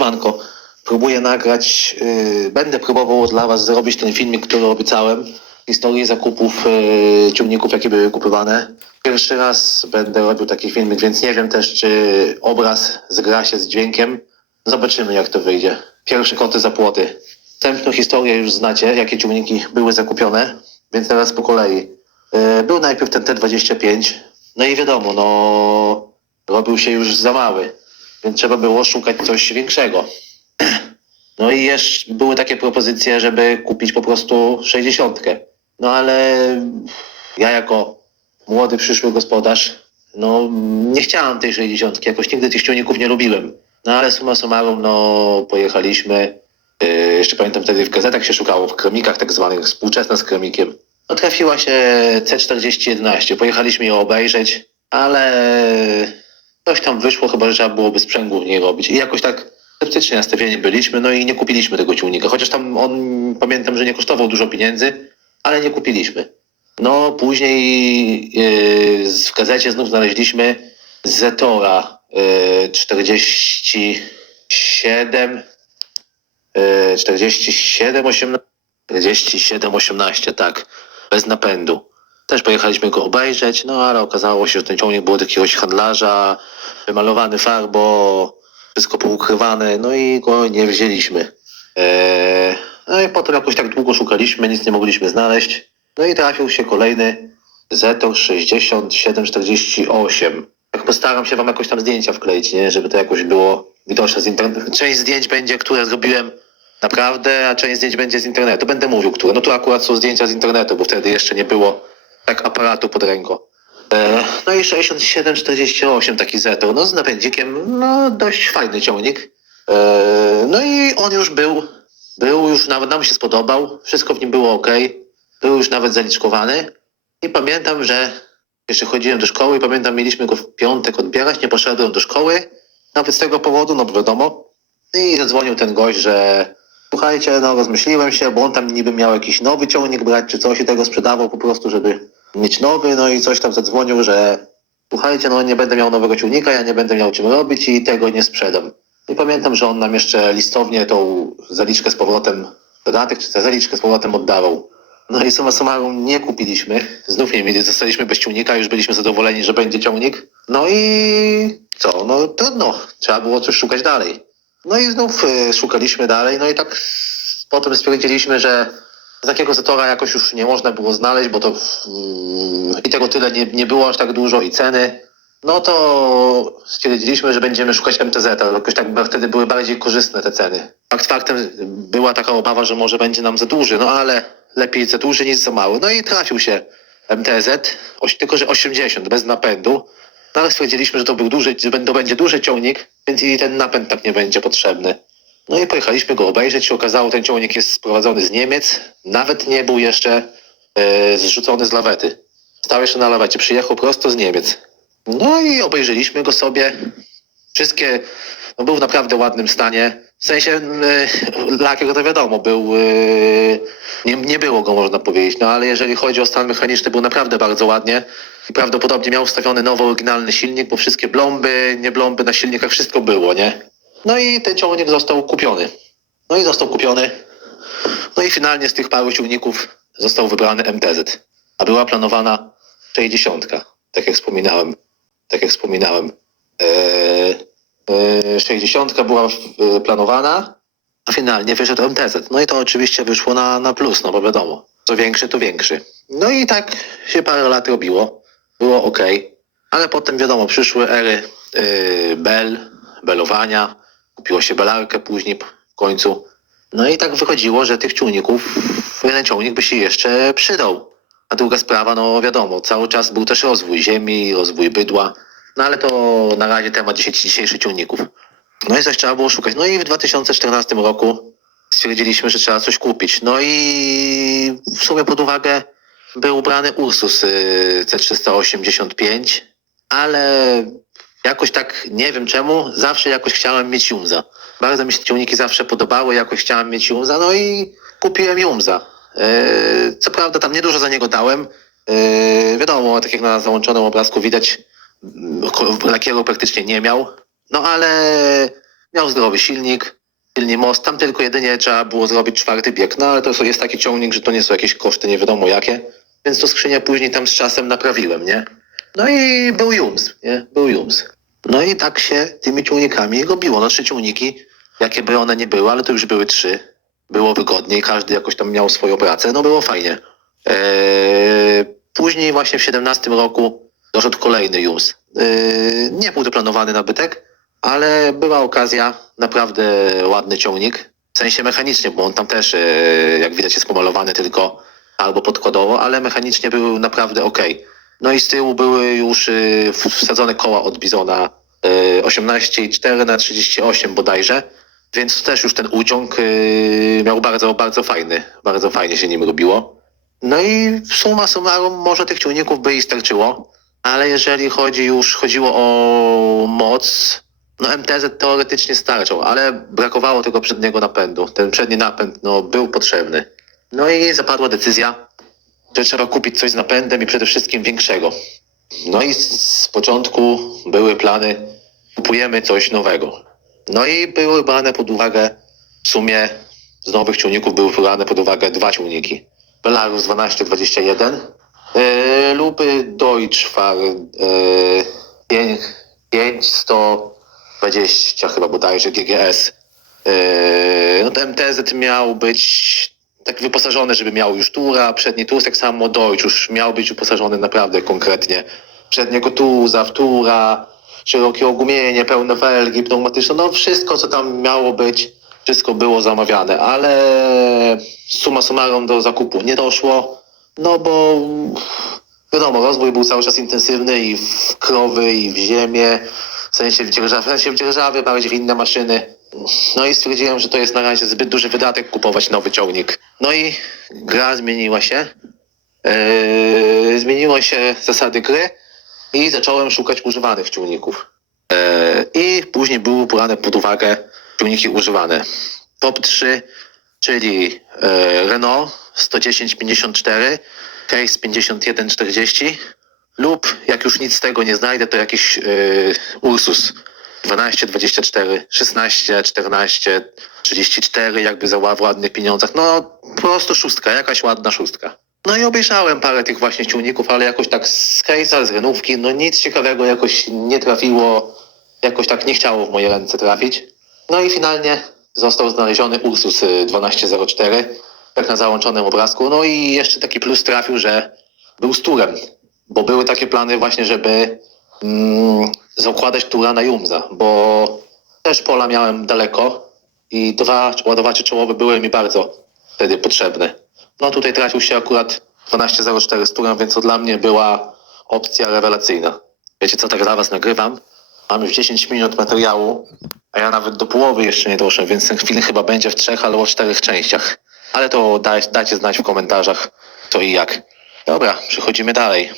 Manko, próbuję nagrać, yy, będę próbował dla Was zrobić ten filmik, który obiecałem. Historię zakupów yy, ciągników, jakie były kupowane. Pierwszy raz będę robił taki filmik, więc nie wiem też, czy obraz zgra się z dźwiękiem. Zobaczymy, jak to wyjdzie. Pierwsze koty za płoty. Wstępną historię już znacie, jakie ciągniki były zakupione, więc teraz po kolei. Yy, był najpierw ten T25, no i wiadomo, no robił się już za mały, więc trzeba było szukać coś większego. No i jeszcze były takie propozycje, żeby kupić po prostu 60. No ale ja jako młody przyszły gospodarz, no nie chciałem tej 60. Jakoś nigdy tych ciągników nie lubiłem. No ale summa summarum, no pojechaliśmy. Yy, jeszcze pamiętam wtedy w gazetach się szukało, w kremikach tak zwanych, współczesna z kremikiem. No trafiła się C4011. Pojechaliśmy ją obejrzeć, ale coś tam wyszło, chyba że trzeba byłoby sprzęgło w niej robić. I jakoś tak sceptycznie nastawieni byliśmy, no i nie kupiliśmy tego ciągnika. Chociaż tam on, pamiętam, że nie kosztował dużo pieniędzy, ale nie kupiliśmy. No później yy, w gazecie znów znaleźliśmy Zetora yy, 47 yy, 47 18 47 18 tak bez napędu. Też pojechaliśmy go obejrzeć, no ale okazało się, że ten ciągnik był od jakiegoś handlarza, wymalowany farbo, wszystko poukrywane, no i go nie wzięliśmy. Eee, no i potem jakoś tak długo szukaliśmy, nic nie mogliśmy znaleźć. No i trafił się kolejny Zetor 6748. Tak postaram się wam jakoś tam zdjęcia wkleić, nie? Żeby to jakoś było widoczne z internetu. Część zdjęć będzie, które zrobiłem naprawdę, a część zdjęć będzie z internetu. Będę mówił, które. No tu akurat są zdjęcia z internetu, bo wtedy jeszcze nie było tak aparatu pod ręką. E, no i 6748 taki Zetor, no z napędzikiem, no dość fajny ciągnik. E, no i on już był, był już nawet nam się spodobał, wszystko w nim było ok, był już nawet zaliczkowany i pamiętam, że jeszcze chodziłem do szkoły i pamiętam, mieliśmy go w piątek odbierać, nie poszedłem do szkoły, nawet z tego powodu, no bo wiadomo. I zadzwonił ten gość, że słuchajcie, no rozmyśliłem się, bo on tam niby miał jakiś nowy ciągnik brać, czy coś i tego sprzedawał po prostu, żeby mieć nowy, no i coś tam zadzwonił, że słuchajcie, no nie będę miał nowego ciągnika, ja nie będę miał czym robić i tego nie sprzedam. I pamiętam, że on nam jeszcze listownie tą zaliczkę z powrotem, dodatek czy tę zaliczkę z powrotem oddawał. No i summa summarum nie kupiliśmy. Znów nie mieli, zostaliśmy bez ciągnika, już byliśmy zadowoleni, że będzie ciągnik. No i co? No trudno, trzeba było coś szukać dalej. No i znów y, szukaliśmy dalej, no i tak potem stwierdziliśmy, że takiego Zetora jakoś już nie można było znaleźć, bo to i tego tyle nie, nie było aż tak dużo i ceny. No to stwierdziliśmy, że będziemy szukać MTZ, ale jakoś tak wtedy były bardziej korzystne te ceny. Fakt faktem była taka obawa, że może będzie nam za duży, no ale lepiej za duży niż za mały. No i trafił się MTZ, tylko że 80 bez napędu. No ale stwierdziliśmy, że to był duży, że to będzie duży ciągnik, więc i ten napęd tak nie będzie potrzebny. No i pojechaliśmy go obejrzeć. Się okazało, ten ciągnik jest sprowadzony z Niemiec. Nawet nie był jeszcze e, zrzucony z lawety. Stał jeszcze na lawecie. Przyjechał prosto z Niemiec. No i obejrzeliśmy go sobie. Wszystkie, no był w naprawdę ładnym stanie. W sensie e, lakier to wiadomo, był, e, nie, nie było go można powiedzieć, no ale jeżeli chodzi o stan mechaniczny, był naprawdę bardzo ładnie. Prawdopodobnie miał ustawiony nowy, oryginalny silnik, bo wszystkie blomby, nie blomby na silnikach, wszystko było, nie? No i ten ciągnik został kupiony. No i został kupiony. No i finalnie z tych paru ciągników został wybrany MTZ. A była planowana 60, tak jak wspominałem. Tak jak wspominałem. Eee, eee, 60 była e, planowana, a finalnie wyszedł MTZ. No i to oczywiście wyszło na, na plus, no bo wiadomo, co większy, to większy. No i tak się parę lat robiło. Było ok. Ale potem wiadomo, przyszły ery yy, Bell, belowania, kupiło się belarkę później w końcu. No i tak wychodziło, że tych ciągników, jeden ciągnik by się jeszcze przydał. A druga sprawa, no wiadomo, cały czas był też rozwój ziemi, rozwój bydła. No ale to na razie temat dzisiejszy- dzisiejszych ciągników. No i coś trzeba było szukać. No i w 2014 roku stwierdziliśmy, że trzeba coś kupić. No i w sumie pod uwagę był ubrany Ursus y, C385, ale jakoś tak nie wiem czemu, zawsze jakoś chciałem mieć Jumza. Bardzo mi się ciągniki zawsze podobały, jakoś chciałem mieć Jumza, no i kupiłem Jumza. Yy, co prawda tam niedużo za niego dałem. Yy, wiadomo, tak jak na załączonym obrazku widać, mm, lakieru praktycznie nie miał. No ale Miał zdrowy silnik, silny most, tam tylko jedynie trzeba było zrobić czwarty bieg, no ale to jest taki ciągnik, że to nie są jakieś koszty nie wiadomo jakie, więc to skrzynię później tam z czasem naprawiłem, nie? No i był Jums, nie? Był Jums. No i tak się tymi ciągnikami robiło. No trzy ciągniki, jakie by one nie były, ale to już były trzy. Było wygodniej, każdy jakoś tam miał swoją pracę, no było fajnie. Eee, później właśnie w 17 roku doszedł kolejny Jums. Eee, nie był to planowany nabytek, ale była okazja, naprawdę ładny ciągnik. W sensie mechanicznie, bo on tam też, e, jak widać, jest pomalowany tylko albo podkładowo, ale mechanicznie był naprawdę ok. No i z tyłu były już e, wsadzone koła od Bizona e, 18,4 na 38 bodajże, więc też już ten uciąg e, miał bardzo, bardzo fajny. Bardzo fajnie się nim robiło. No i suma summarum może tych ciągników by i starczyło, ale jeżeli chodzi już, chodziło o moc, no MTZ teoretycznie starczał, ale brakowało tego przedniego napędu. Ten przedni napęd no, był potrzebny. No i zapadła decyzja, że trzeba kupić coś z napędem i przede wszystkim większego. No i z, początku były plany, kupujemy coś nowego. No i były brane pod uwagę, w sumie z nowych ciągników były brane pod uwagę dwa ciągniki. Belarus 1221 yy, lub Deutschfar yy, 5, 5120 chyba bodajże GGS. Yy, no ten MTZ miał być tak wyposażony, żeby miał już tura, przedni tur, tak samo Deutsch już miał być wyposażony naprawdę konkretnie. Przedniego tuza, wtura, szerokie ogumienie, pełne felgi pneumatyczne, no wszystko co tam miało być, wszystko było zamawiane, ale suma summarum do zakupu nie doszło, no bo wiadomo, rozwój był cały czas intensywny i w krowy, i w ziemię, w sensie w dzierżawie, w sensie w dzierżawie, bardziej w inne maszyny. No i stwierdziłem, że to jest na razie zbyt duży wydatek kupować nowy ciągnik. No i gra zmieniła się. Eee, zmieniły się zasady gry i zacząłem szukać używanych ciągników. Eee, I później były brane pod uwagę ciągniki używane. Top 3, czyli e, Renault 11054, Case 5140 lub jak już nic z tego nie znajdę, to jakiś e, Ursus 12, 24, 16, 14, 34, jakby za ła- w ładnych pieniądzach. No po prostu szóstka, jakaś ładna szóstka. No i obejrzałem parę tych właśnie ciągników, ale jakoś tak z Case'a, z Renówki, no nic ciekawego jakoś nie trafiło, jakoś tak nie chciało w moje ręce trafić. No i finalnie został znaleziony Ursus y, 1204, tak na załączonym obrazku. No i jeszcze taki plus trafił, że był z turem, bo były takie plany właśnie, żeby mm, zakładać tura na Jumza, bo też pola miałem daleko i dwa ładowacze czołowe były mi bardzo wtedy potrzebne. No tutaj trafił się akurat 1204 z turem, więc to dla mnie była opcja rewelacyjna. Wiecie co, tak dla was nagrywam. Mam już 10 minut materiału, a ja nawet do połowy jeszcze nie doszedłem, więc ten film chyba będzie w trzech albo czterech częściach. Ale to daj, dajcie znać w komentarzach co i jak. Dobra, przechodzimy dalej.